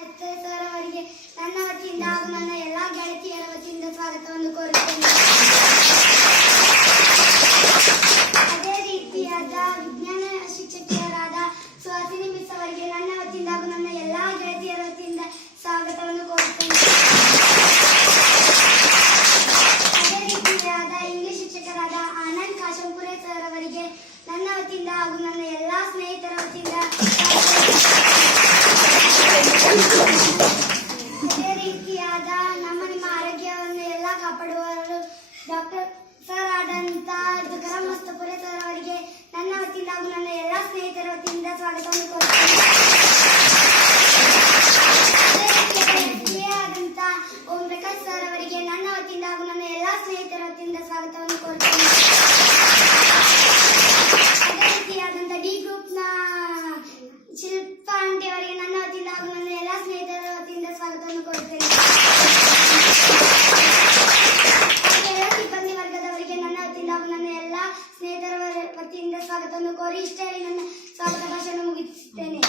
Sir ಅವರಿಗೆ ನನ್ನ ವತಿಯಿಂದ ಹಾಗೂ ನನ್ನ ಎಲ್ಲಾ ಗೆಳತಿಯರ ವತಿಯಿಂದ ಸ್ವಾಗತವನ್ನು ಕೋರುತ್ತೇನೆ. ಅದೇ ರೀತಿಯಾದ ವಿಜ್ಞಾನ ಶಿಕ್ಷಕಿಯರಾದ ಸುಹಾಸಿನಿ ಮಿಸ್ ಅವರಿಗೆ ನನ್ನ ವತಿಯಿಂದ ಹಾಗೂ ನನ್ನ ಎಲ್ಲಾ ಗೆಳತಿಯರ ವತಿಯಿಂದ ಸ್ವಾಗತವನ್ನು ಕೋರುತ್ತೇನೆ. ಅದೇ ರೀತಿಯಾದ ಇಂಗ್ಲಿಷ್ ಶಿಕ್ಷಕರಾದ ಆನಂದ್ ಕಾಶಂಪುರೆ ಸರ್ ಅವರಿಗೆ ನನ್ನ ವತಿಯಿಂದ ಹಾಗೂ ನನ್ನ ಎಲ್ಲಾ ಸ್ನೇಹಿತರ ವತಿಯಿಂದ ಅದೇ ರೀತಿಯಾದ ನಿಮ್ಮ ಆರೋಗ್ಯವನ್ನು ಎಲ್ಲ ಕಾಪಾಡುವವರು ಡಾಕ್ಟರ್ ಸರ್ ಆದಂತ ಜುಕರಂ ಮಸ್ತಪುರೆ ಸರ್ ಅವರಿಗೆ ನನ್ನ ವತಿಯಿಂದ ಹಾಗೂ ನನ್ನ ಎಲ್ಲ ಸ್ನೇಹಿತರ ವತಿಯಿಂದ ಸ್ವಾಗತವನ್ನು ಕೋರುತ್ತೇನೆ. ಆದಂತ ಓಂ ಪ್ರಕಾಶ್ ಸರ್ ಅವರಿಗೆ ನನ್ನ ವತಿಯಿಂದ ಹಾಗೂ ನನ್ನ ಎಲ್ಲ ಸ್ನೇಹಿತರ ವತಿಯಿಂದ ಸ್ವಾಗತವನ್ನು ಕೋರುತ್ತೇನೆ. ಅದೇ ರೀತಿಯಾದಂತ ಡಿ ಗ್ರೂಪ್ ನ ಶಿಲ್ಪಾ ಆಂಟಿ ಅವರಿಗೆ ನನ್ನ ವತಿಯಿಂದ ಹಾಗೂ ನನ್ನ ಎಲ್ಲ ಸ್ನೇಹಿತರ ವತಿಯಿಂದ ಸ್ವಾಗತವನ್ನು ಕೋರುತ್ತೇನೆ. ಎಲ್ಲ ಸಿಬ್ಬಂದಿ ವರ್ಗದವರಿಗೆ ನನ್ನ ವತಿಯಿಂದ ಹಾಗೂ ನನ್ನ ಎಲ್ಲ ಸ್ನೇಹಿತರ ವತಿಯಿಂದ ಸ್ವಾಗತವನ್ನು ಕೋರಿ ಇಷ್ಟೇ ನನ್ನ ಸ್ವಾಗತ ಭಾಷಣ ಮುಗಿಸುತ್ತೇನೆ.